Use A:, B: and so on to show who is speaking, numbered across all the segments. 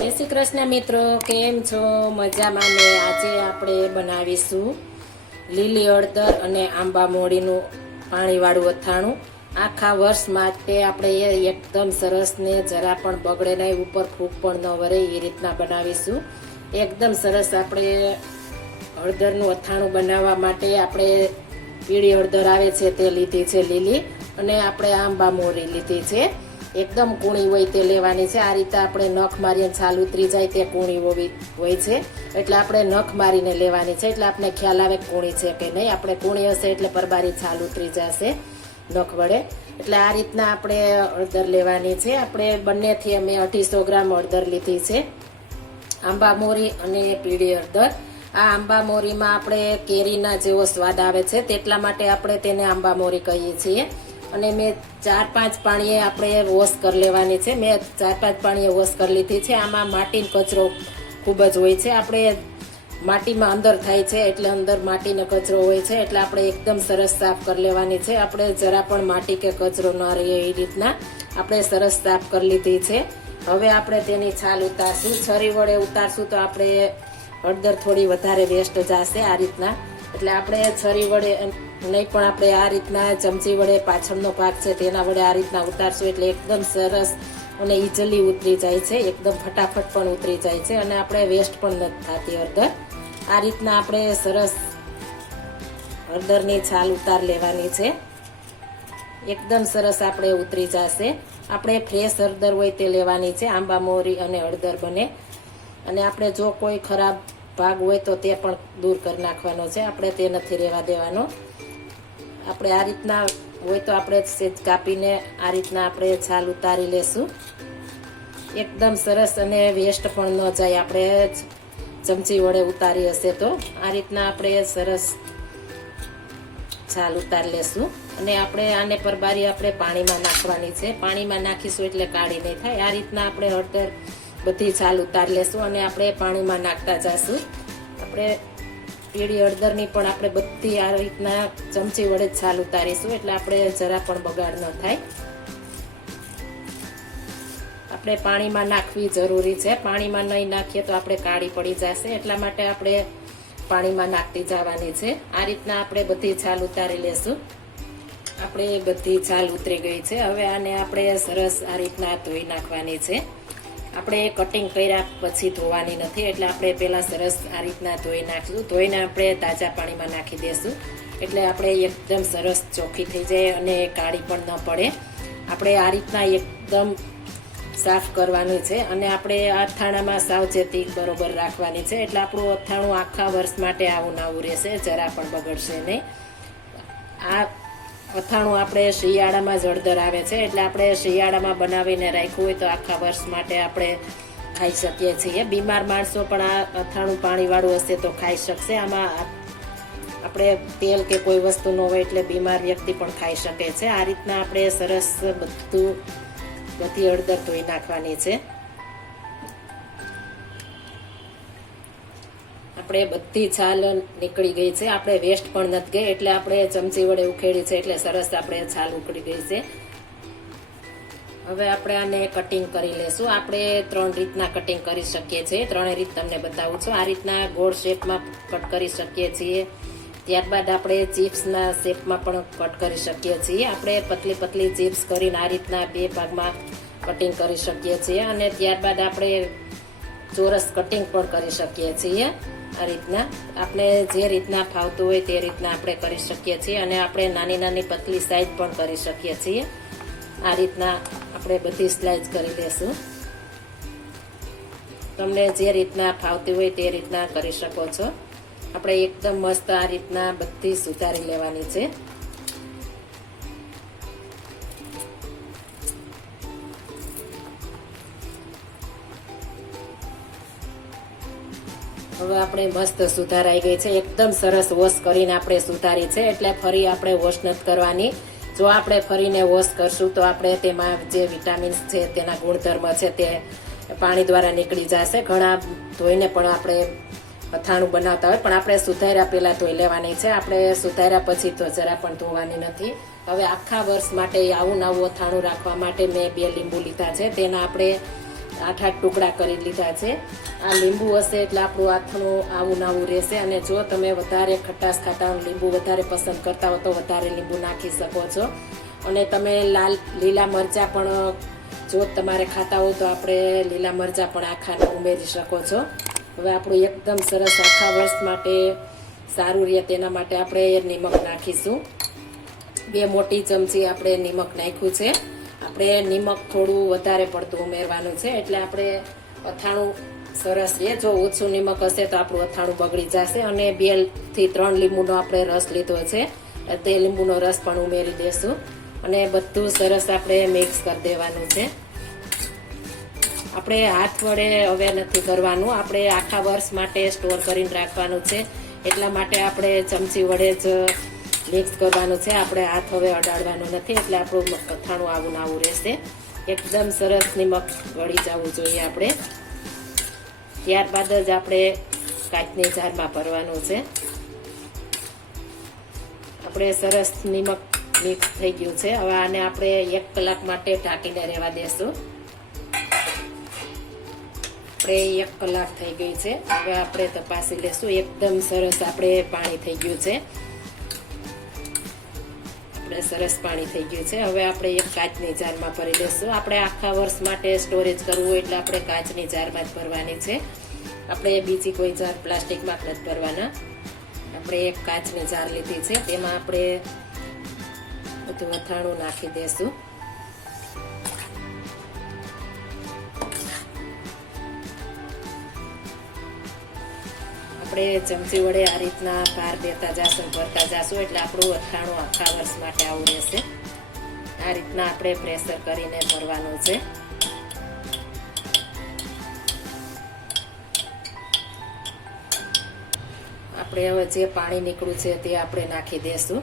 A: જય શ્રી કૃષ્ણ મિત્રો, કેમ છો? મજામાં ને આજે આપણે બનાવીશું લીલી અડદર અને આંબા મોડીનું પાણીવાળું અથાણું. આખા વર્ષ માટે આપણે એ એકદમ સરસ ને જરા પણ બગડે નહીં, ઉપર ફૂગ પણ ન વરે એ રીતના બનાવીશું. એકદમ સરસ આપણે હળદરનું અથાણું બનાવવા માટે આપણે પીળી હળદર આવે છે તે લીધી છે લીલી, અને આપણે આંબા મોરી લીધી છે. એકદમ કૂણી હોય તે લેવાની છે. આ રીતે આપણે નખ મારીને છાલ ઉતરી જાય તે કૂણી હોય છે. એટલે આપણે નખ મારીને લેવાની છે. એટલે આપણે ખ્યાલ આવે કૂણી છે કે નહીં. આપણે કૂણી હશે એટલે પરબારી છાલ ઉતરી જશે નખ વડે. એટલે આ રીતના આપણે હળદર લેવાની છે. આપણે બંનેથી અમે અઢીસો ગ્રામ હળદર લીધી છે. આંબા મોરી અને પીળી હળદર. આ આંબા મોરીમાં આપણે કેરીના જેવો સ્વાદ આવે છે. તેટલા માટે આપણે તેને આંબા મોરી કહીએ છીએ. અને મેં ચાર પાંચ પાણીએ આપણે વોશ કરી લેવાની છે. મેં ચાર પાંચ પાણીએ વોશ કરી લીધી છે. આમાં માટીનો કચરો ખૂબ જ હોય છે. આપણે માટીમાં અંદર થાય છે એટલે અંદર માટીનો કચરો હોય છે. એટલે આપણે એકદમ સરસ સાફ કરી લેવાની છે. આપણે જરા પણ માટી કે કચરો ન રહે એ રીતના આપણે સરસ સાફ કરી લીધી છે. હવે આપણે તેની છાલ ઉતારશું. છરી વડે ઉતારશું તો આપણે હળદર થોડી વધારે વેસ્ટ જશે આ રીતના. એટલે આપણે છરી વડે નહીં, પણ આપણે આ રીતના ચમચી વડે પાછળનો ભાગ છે, તેના વડે આ રીતના ઉતારશું એટલે એકદમ સરસ અને ઇઝીલી ઉતરી જાય છે, એકદમ ફટાફટ પણ ઉતરી જાય છે અને આપણે વેસ્ટ પણ નથી થતી હળદર. આ રીતના આપણે સરસ હળદરની છાલ ઉતાર લેવાની છે. એકદમ સરસ આપણે ઉતરી જશે. આપણે ફ્રેશ હળદર હોય તે લેવાની છે, આંબા, મોરી અને હળદર બને. અને આપણે જો કોઈ ખરાબ ભાગ હોય તો તે પણ દૂર કરી નાખવાનો છે, આપણે તે નથી રહેવા દેવાનો. આપણે આ રીતના હોય તો આપણે સેજ કાપીને આ રીતના આપણે છાલ ઉતારી લેશું. એકદમ સરસ અને વેસ્ટ પણ ન જાય, આપણે ચમચી વડે ઉતારી હશે તો. આ રીતના આપણે સરસ છાલ ઉતારી લેશું અને આપણે આને પરબારી આપણે પાણીમાં નાખવાની છે. પાણીમાં નાખીશું એટલે કાળી નહીં થાય. આ રીતના આપણે હળદર બધી છાલ ઉતારી લેશું અને આપણે પાણીમાં નાખતા જશું. આપણે પીળી હળદરની પણ આપણે બધી આ રીતના ચમચી વડે જ છાલ ઉતારીશું, એટલે આપણે જરા પણ બગાડ ન થાય. આપણે પાણીમાં નાખવી જરૂરી છે. પાણીમાં નહીં નાખીએ તો આપણે કાળી પડી જશે, એટલા માટે આપણે પાણીમાં નાખતી જવાની છે. આ રીતના આપણે બધી છાલ ઉતારી લેશું. આપણે બધી છાલ ઉતરી ગઈ છે. હવે આને આપણે સરસ આ રીતના ધોઈ નાખવાની છે. આપણે કટિંગ કર્યા પછી ધોવાની નથી, એટલે આપણે પહેલાં સરસ આ રીતના ધોઈ નાખીશું. ધોઈને આપણે તાજા પાણીમાં નાખી દઈશું એટલે આપણે એકદમ સરસ ચોખ્ખી થઈ જાય અને કાળી પણ ન પડે. આપણે આ રીતના એકદમ સાફ કરવાનું છે અને આપણે અથાણામાં સાવચેતી બરોબર રાખવાની છે, એટલે આપણું અથાણું આખા વર્ષ માટે આવું નાવું રહેશે, જરા પણ બગડશે નહીં. આ અથાણું આપણે શિયાળામાં જળદર આવે છે, એટલે આપણે શિયાળામાં બનાવીને રાખ્યું હોય તો આખા વર્ષ માટે આપણે ખાઈ શકીએ છીએ. બીમાર માણસો પણ આ અથાણું પાણીવાળું હશે તો ખાઈ શકશે. આમાં આપણે તેલ કે કોઈ વસ્તુ ન હોય એટલે બીમાર વ્યક્તિ પણ ખાઈ શકે છે. આ રીતના આપણે સરસ બધું બધી હળદર ધોઈ નાખવાની છે. આપણે બધી છાલ નીકળી ગઈ છે. આપણે વેસ્ટ પણ નથી ગઈ, એટલે આપણે ચમચી વડે ઉખેડી છે, એટલે સરસ આપણે છાલ ઉકળી ગઈ છે. હવે આપણે આને કટિંગ કરી લેશું. આપણે ત્રણ રીતના કટિંગ કરી શકીએ છીએ. ત્રણેય રીત તમને બતાવું છું. આ રીતના ગોળ શેપમાં કટ કરી શકીએ છીએ. ત્યારબાદ આપણે ચિપ્સના શેપમાં પણ કટ કરી શકીએ છીએ. આપણે પતલી પતલી ચિપ્સ કરીને આ રીતના બે ભાગમાં કટિંગ કરી શકીએ છીએ. અને ત્યારબાદ આપણે ચોરસ કટિંગ પણ કરી શકીએ છીએ આ રીતના. આપણે જે રીતના ફાવતું હોય તે રીતના આપણે કરી શકીએ છીએ અને આપણે નાની નાની પતલી સાઈઝ પણ કરી શકીએ છીએ. આ રીતના આપણે બધી સ્લાઇસ કરી લેશું. તમને જે રીતના ફાવતી હોય તે રીતના કરી શકો છો. આપણે એકદમ મસ્ત આ રીતના બધી સુધારી લેવાની છે. હવે આપણે મસ્ત સુધારાઈ ગઈ છે. એકદમ સરસ વોશ કરીને આપણે સુધારી છે. એટલે ફરી આપણે વોશ નથી કરવાની. જો આપણે ફરીને વોશ કરશું તો આપણે તેમાં જે વિટામિન્સ છે, તેના ગુણધર્મ છે, તે પાણી દ્વારા નીકળી જશે. ઘણા ધોઈને પણ આપણે અથાણું બનાવતા હોય. પણ આપણે સુધાર્યા પહેલાં ધોઈ લેવાની છે. આપણે સુધાર્યા પછી તો જરા પણ ધોવાની નથી. હવે આખા વર્ષ માટે આવું નવું અથાણું રાખવા માટે મેં બે લીંબુ લીધા છે. તેના આપણે આઠ આઠ ટુકડા કરી લીધા છે. આ લીંબુ હશે એટલે આપણું આથણું આવું નાવું રહેશે. અને જો તમે વધારે ખટાશ ખાતા લીંબુ વધારે પસંદ કરતા હો તો વધારે લીંબુ નાખી શકો છો. અને તમે લાલ, લીલા મરચાં પણ, જો તમારે ખાતા હો તો આપણે લીલા મરચાં પણ આખા ઉમેરી શકો છો. હવે આપણું એકદમ સરસ આખા વર્ષ માટે સારું રહે તેના માટે આપણે નિમક નાખીશું. બે મોટી ચમચી આપણે નિમક નાખ્યું છે. આપણે નિમક થોડું વધારે પડતું ઉમેરવાનું છે, એટલે આપણે અથાણું સરસ રહે જો ઓછું નિમક હશે તો આપણું અથાણું બગડી જશે અને બેથી ત્રણ લીંબુનો આપણે રસ લીધો છે તે લીંબુનો રસ પણ ઉમેરી દેશું. અને બધું સરસ આપણે મિક્સ કરી દેવાનું છે. આપણે હાથ વડે હવે નથી કરવાનું. આપણે આખા વર્ષ માટે સ્ટોર કરીને રાખવાનું છે. એટલા માટે આપણે ચમચી વડે જ મિક્સ કરવાનું છે. આપણે હાથ હવે અડાડવાનું નથી, એટલે આપણું અથાણું આવું આવું રહેશે. એકદમ સરસ નિમક ગળી જવું જોઈએ આપણે. ત્યારબાદ જ આપણે કાચની જારમાં ભરવાનું છે. આપણે સરસ નિમક મિક્સ થઈ ગયું છે. હવે આને આપણે એક કલાક માટે ઢાંકીને રહેવા દેશું. આપણે એક કલાક થઈ ગઈ છે. હવે આપણે તપાસી લેશું. એકદમ સરસ આપણે પાણી થઈ ગયું છે. આપણે સરસ પાણી થઈ ગયું છે. હવે આપણે એક કાચની જારમાં ભરી દઈશું. આપણે આખા વર્ષ માટે સ્ટોરેજ કરવું હોય એટલે આપણે કાચની જારમાં જ ભરવાની છે. આપણે બીજી કોઈ જાર પ્લાસ્ટિકમાં નથી ભરવાના. આપણે એક કાચની જાર લીધી છે. તેમાં આપણે બધું અથાણું નાખી દેશું આપણે ચમચી વડે આ રીતના ભાર દેતા જાશું, ભરતા જાશું, એટલે આપણું અથાણું આખા વર્ષ માટે આવું રહેશે. આ રીતના આપણે પ્રેશર કરીને ભરવાનું છે. આપણે હવે જે પાણી નીકળ્યું છે તે આપણે નાખી દેશું.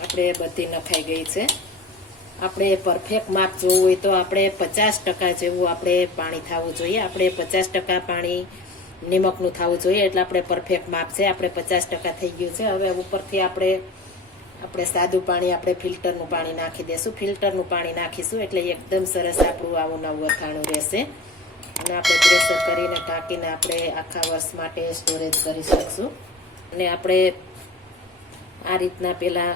A: આપણે બધી નખાઈ ગઈ છે. આપણે પરફેક્ટ માપ જોવું હોય તો આપણે પચાસ ટકા જેવું આપણે પાણી થવું જોઈએ. આપણે પચાસ ટકા પાણી નિમકનું થવું જોઈએ એટલે આપણે પરફેક્ટ માપ છે. આપણે પચાસ ટકા થઈ ગયું છે. હવે ઉપરથી આપણે આપણે સાદું પાણી, આપણે ફિલ્ટરનું પાણી નાખી દઈશું ફિલ્ટરનું પાણી નાખીશું એટલે એકદમ સરસ આપણું આવું નવું અથાણું રહેશે. અને આપણે પ્રેશર કરીને ટાંકીને આપણે આખા વર્ષ માટે સ્ટોરેજ કરી શકશું. અને આપણે આ રીતના પહેલાં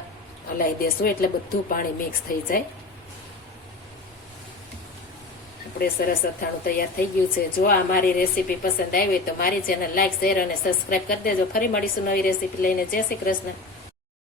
A: હલાવી દેશું એટલે બધું પાણી મિક્સ થઈ જાય. આપણે સરસ અથાણું તૈયાર થઈ ગયું છે. જો આ મારી રેસીપી પસંદ આવી હોય તો મારી ચેનલ લાઈક શેર અને સબસ્ક્રાઈબ કરી દેજો. ફરી મળીશું નવી રેસીપી લઈને. જય શ્રી કૃષ્ણ.